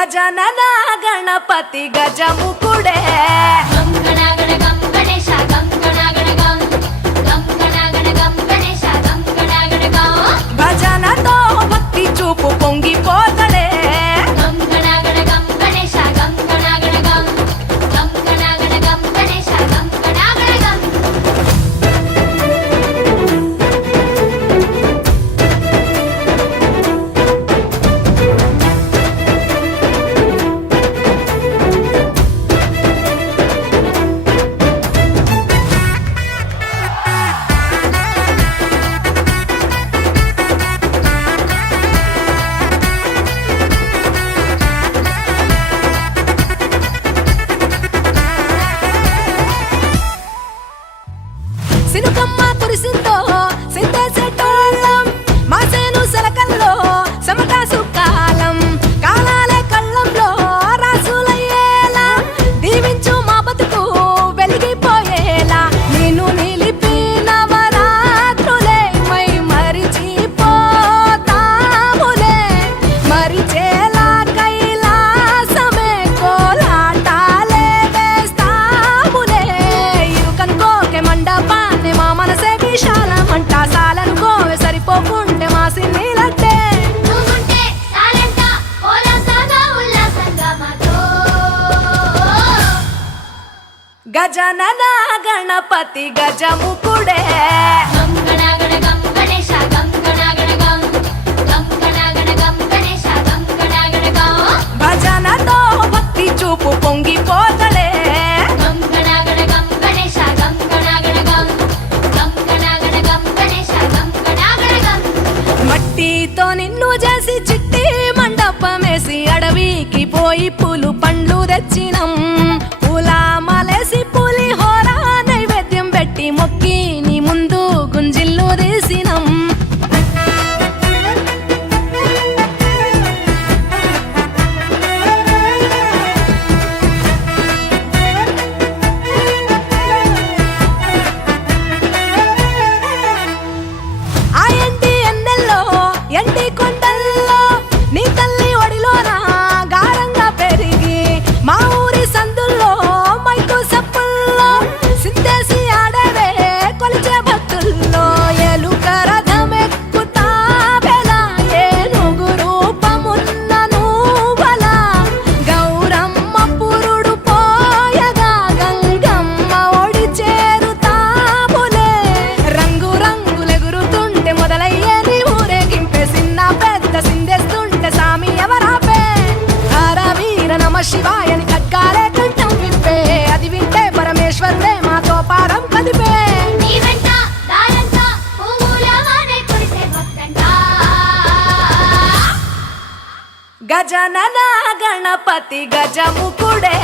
గజనన గణపతి గజముకుడే భజనతో భక్తి చూపు పొంగిపోతడే సినుకమ్మ కురిసిందో సిందేసేటోళ్ళం మాసేను సలకల్లో సమటాసు కాలం కాలాలే కళ్ళంలో రాసులయ్యేలా దీవించు మా బతుకు వెలిగిపోయేలా నేను నిలిపి నవరాత్రులే మై మరిచిపోతాములే మరిచేలా కైలాసమే కోలాటాలే వేస్తాములే ఇరుకనుకోకే మండప మా మనసే విశాలమంట సాలనుకోవే సరిపోకుంటే మా సిన్నీలంటే గజనన గణపతి గజముకుడే భజనతో భక్తి చూపు పొంగిపోతలే మట్టితో నిన్ను చేసి చిట్టి మండపమేసి అడవికి పోయి పూలు పండ్లు తెచ్చినం పూల మాలేసి పులిహోర నైవేద్యం పెట్టి మొక్కి నీ ముందు గుంజిల్లు తీసినం ఎండి కొండల్లో నీ తల్లి ఒడిలోన గారంగా పెరిగి మా ఊరి సందుల్లో మైకు సప్పుల్లో సిందేసి ఆడవే కొలిచే భక్తుల్లో ఎలుక రథమెక్కుతావెలా ఏనుగు రూపమున్న నువ్వలా గౌరమ్మ పురుడు పోయగా గంగమ్మ ఒడి చేరుతాములే రంగు రంగులెగురుతుంటే మొదలయ్యే సిందేస్తుంటే సామి ఎవరాపే హరవీర నమ శివాయని ఖడ్గాలే కంఠం విప్పే అది వింటే పరమేశ్వరుడే మాతో పారం కదిపే గజనన గణపతి గజముకుడే